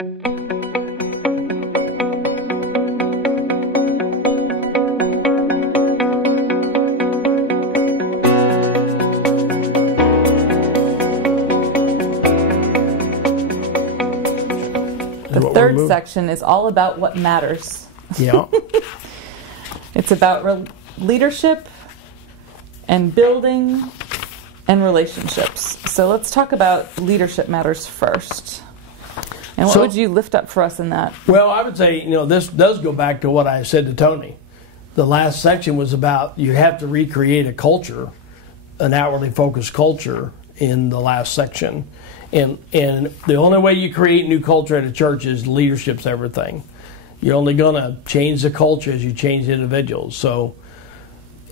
The third section is all about what matters. Yeah. It's about leadership and building and relationships. So let's talk about leadership matters first. And what would you lift up for us in that? Well, I would say, this does go back to what I said to Tony. The last section was about you have to recreate a culture, an outwardly focused culture in the last section. And the only way you create new culture at a church is leadership's everything. You're only going to change the culture as you change individuals. So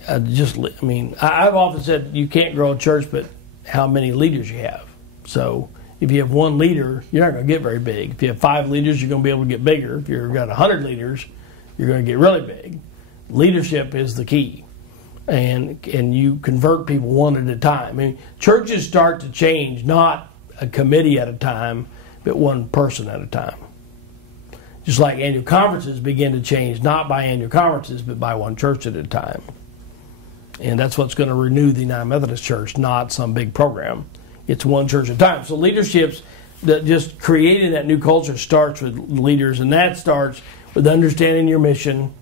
I've often said you can't grow a church but how many leaders you have. So if you have one leader, you're not going to get very big. If you have 5 leaders, you're going to be able to get bigger. If you've got 100 leaders, you're going to get really big. Leadership is the key. And you convert people one at a time. I mean, churches start to change, not a committee at a time, but one person at a time. Just like annual conferences begin to change, not by annual conferences, but by one church at a time. And that's what's going to renew the United Methodist Church, not some big program. It's one church at a time. So leadership's, just creating that new culture starts with leaders, and that starts with understanding your mission.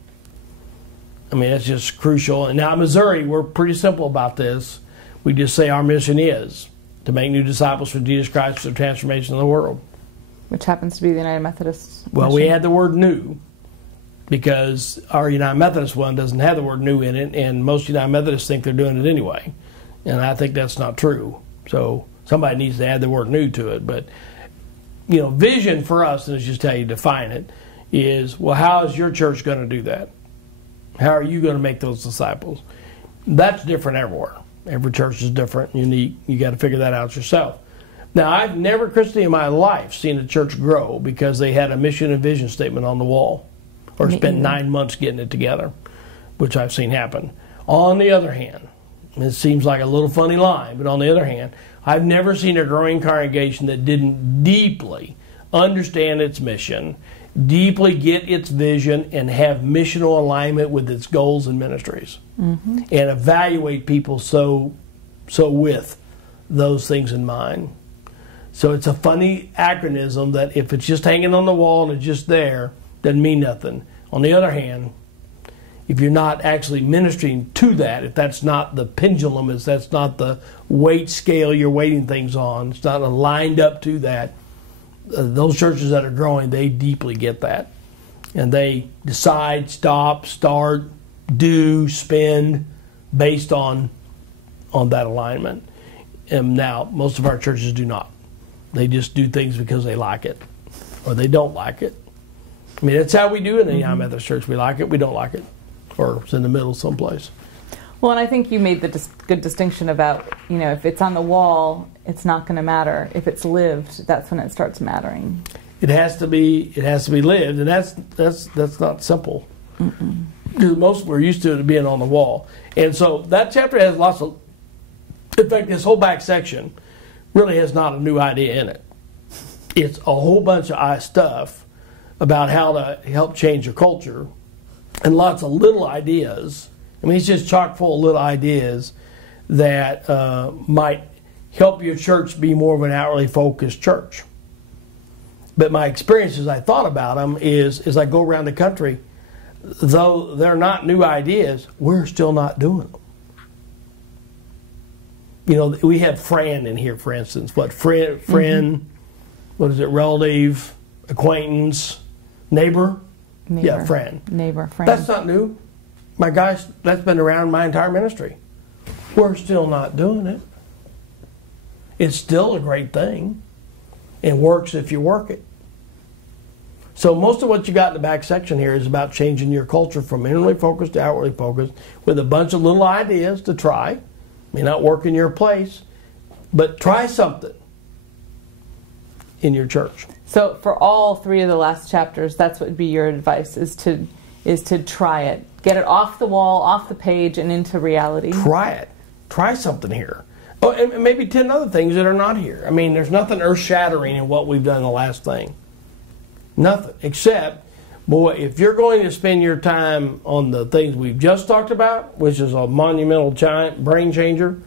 I mean, that's just crucial. And now in Missouri, we're pretty simple about this. We just say our mission is to make new disciples for Jesus Christ for the transformation of the world. Which happens to be the United Methodist Well, mission. we add the word new because our United Methodist one doesn't have the word new in it, and most United Methodists think they're doing it anyway. And I think that's not true. So somebody needs to add the word new to it. But, vision for us, and let's just how you define it, is, well, how is your church going to do that? How are you going to make those disciples? That's different everywhere. Every church is different, unique. You got to figure that out yourself. Now, I've never, Christy, in my life seen a church grow because they had a mission and vision statement on the wall or spent 9 months getting it together, which I've seen happen. On the other hand, it seems like a little funny line, but on the other hand, I've never seen a growing congregation that didn't deeply understand its mission, deeply get its vision, and have missional alignment with its goals and ministries, and evaluate people so with those things in mind. So it's a funny acronym that if it's just hanging on the wall and it's just there, doesn't mean nothing. On the other hand, if you're not actually ministering to that, if that's not the pendulum, if that's not the weight scale you're weighting things on, it's not aligned up to that, those churches that are growing, they deeply get that. And they decide, stop, start, do, spend based on that alignment. And now, most of our churches do not. They just do things because they like it or they don't like it. I mean, that's how we do it in the United Methodist Church. We like it, we don't like it. Or it's in the middle someplace. Well, and I think you made the good distinction about, if it's on the wall, it's not going to matter. If it's lived, that's when it starts mattering. It has to be lived, and that's not simple. Because most we're used to it being on the wall. And so that chapter has lots of, in fact, this whole back section really has not a new idea in it. It's a whole bunch of stuff about how to help change your culture and lots of little ideas. I mean, it's just chock full of little ideas that might help your church be more of an outwardly focused church. But my experience as I thought about them is, as I go around the country, though they're not new ideas, we're still not doing them. We have Fran in here, for instance. Friend, what is it, relative, acquaintance, neighbor? Yeah, friend. Neighbor, friend. That's not new. My gosh, that's been around my entire ministry. We're still not doing it. It's still a great thing. It works if you work it. So most of what you got in the back section here is about changing your culture from inwardly focused to outwardly focused with a bunch of little ideas to try. May not work in your place, but try something in your church. So for all 3 of the last chapters, that's what would be your advice, is to try it. Get it off the wall, off the page, and into reality. Try it. Try something here. Oh, and maybe 10 other things that are not here. I mean, there's nothing earth-shattering in what we've done in the last thing. Nothing. Except, boy, if you're going to spend your time on the things we've just talked about, which is a monumental giant brain changer,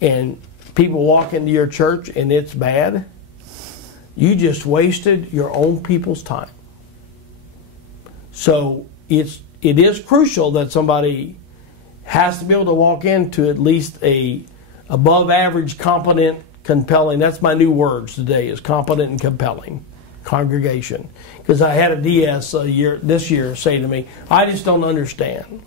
and people walk into your church and it's bad, you just wasted your own people's time. So it is crucial that somebody has to be able to walk into at least a above average, competent, compelling. That's my new words today, is competent and compelling congregation. Because I had a DS this year say to me, I just don't understand.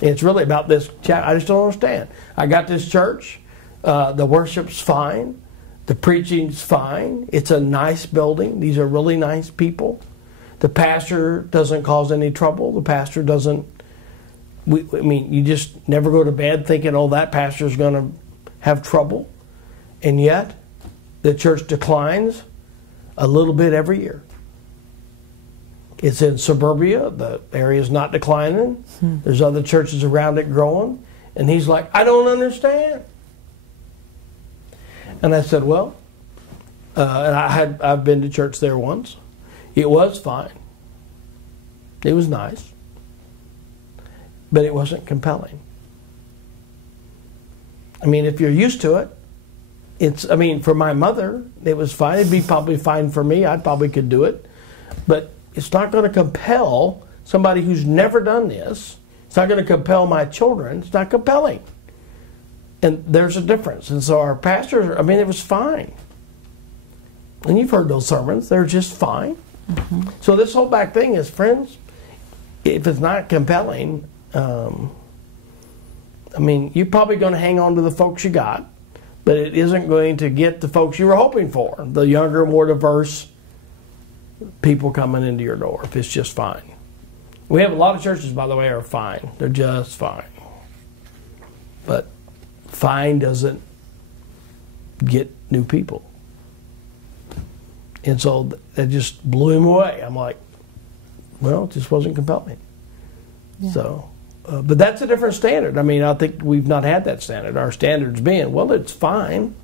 And it's really about this chat. I just don't understand. I got this church. The worship's fine. The preaching's fine. It's a nice building. These are really nice people. The pastor doesn't cause any trouble. The pastor doesn't. You just never go to bed thinking, oh, that pastor's going to have trouble. And yet, the church declines a little bit every year. It's in suburbia. The area's not declining. There's other churches around it growing. And he's like, I don't understand. And I said, well, and I've been to church there once. It was fine. It was nice. But it wasn't compelling. I mean, if you're used to it, for my mother, it was fine. It'd be probably fine for me. I probably could do it. But it's not going to compel somebody who's never done this. It's not going to compel my children. It's not compelling. And there's a difference. And so our pastors, it was fine. And you've heard those sermons. They're just fine. Mm-hmm. So this whole back thing is, friends, if it's not compelling, you're probably going to hang on to the folks you got, but it isn't going to get the folks you were hoping for, the younger, more diverse people coming into your door, if it's just fine. We have a lot of churches, by the way, are fine. They're just fine. But fine doesn't get new people. And so that just blew him away. I'm like, well, it just wasn't compelling. Yeah. So, but that's a different standard. I think we've not had that standard. Our standards being, well, it's fine.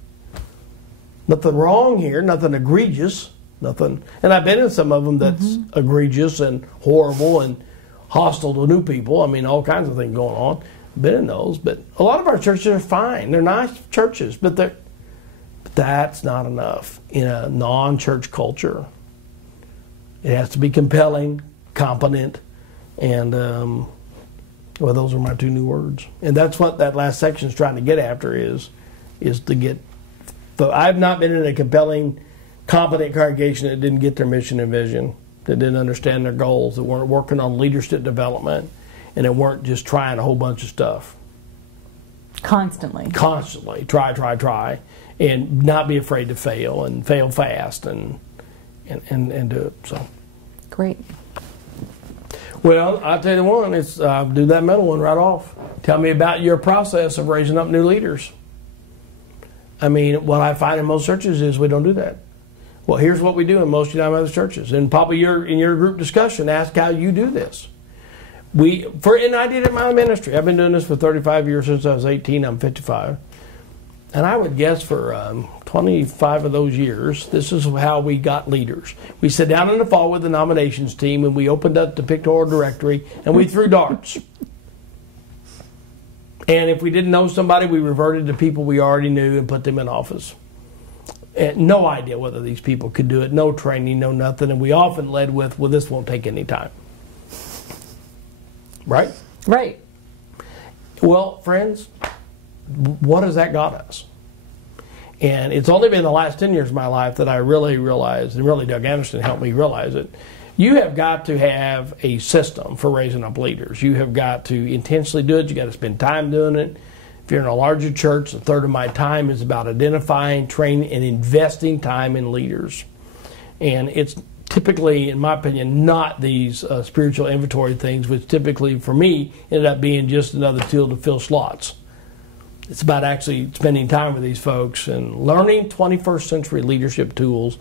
Nothing wrong here, nothing egregious, nothing. And I've been in some of them that's egregious and horrible and hostile to new people. All kinds of things going on. Been in those. But a lot of our churches are fine. They're nice churches, but that's not enough in a non-church culture. It has to be compelling, competent, and those are my two new words. And that's what that last section is trying to get after is to get. But I've not been in a compelling, competent congregation that didn't get their mission and vision, that didn't understand their goals, that weren't working on leadership development, and that weren't just trying a whole bunch of stuff. Constantly, try, and not be afraid to fail and fail fast and do it. So great. Well, I'll tell you the one. It's do that middle one right off. Tell me about your process of raising up new leaders. What I find in most churches is we don't do that. Well, here's what we do in most United Methodist churches, and probably in your group discussion, ask how you do this. And I did it in my ministry. I've been doing this for 35 years since I was 18. I'm 55. And I would guess for 25 of those years, this is how we got leaders. We sat down in the fall with the nominations team, and we opened up the pictorial directory, and we threw darts. And if we didn't know somebody, we reverted to people we already knew and put them in office. And no idea whether these people could do it, no training, no nothing. And we often led with, well, this won't take any time. Right? Right. Well, friends, what has that got us? And it's only been the last 10 years of my life that I really realized, and really Doug Anderson helped me realize it, you have got to have a system for raising up leaders. You have got to intentionally do it. You got to spend time doing it. If you're in a larger church, a third of my time is about identifying, training, and investing time in leaders. And it's typically, in my opinion, not these spiritual inventory things, which typically, for me, ended up being just another tool to fill slots. It's about actually spending time with these folks and learning 21st century leadership tools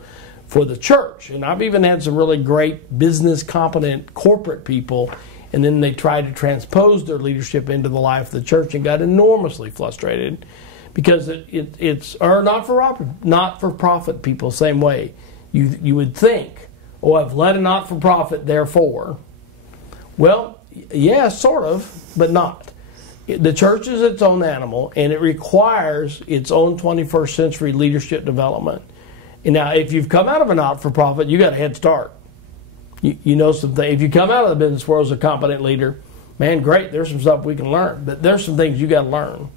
for the church. And I've even had some really great business competent corporate people, and then they tried to transpose their leadership into the life of the church and got enormously frustrated because it's not for profit people, same way. You would think, oh, I've led a not-for-profit, therefore. Well, yeah, sort of, but not. The church is its own animal, and it requires its own 21st century leadership development. And now, if you've come out of a not-for-profit, you got a head start. You know some things. If you come out of the business world as a competent leader, man, great, there's some stuff we can learn. But there's some things you got to learn.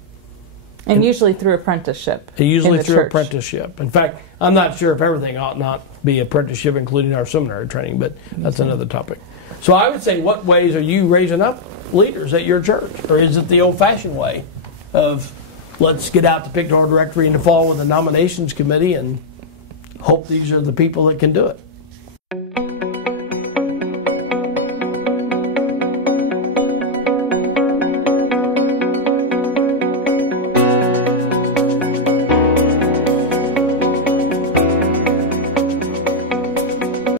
And usually through apprenticeship. Usually through church. Apprenticeship. In fact, I'm not sure if everything ought not be apprenticeship, including our seminary training, but that's another topic. So I would say, what ways are you raising up leaders at your church? Or is it the old-fashioned way of let's get out the pictorial directory in the fall with a nominations committee and hope these are the people that can do it?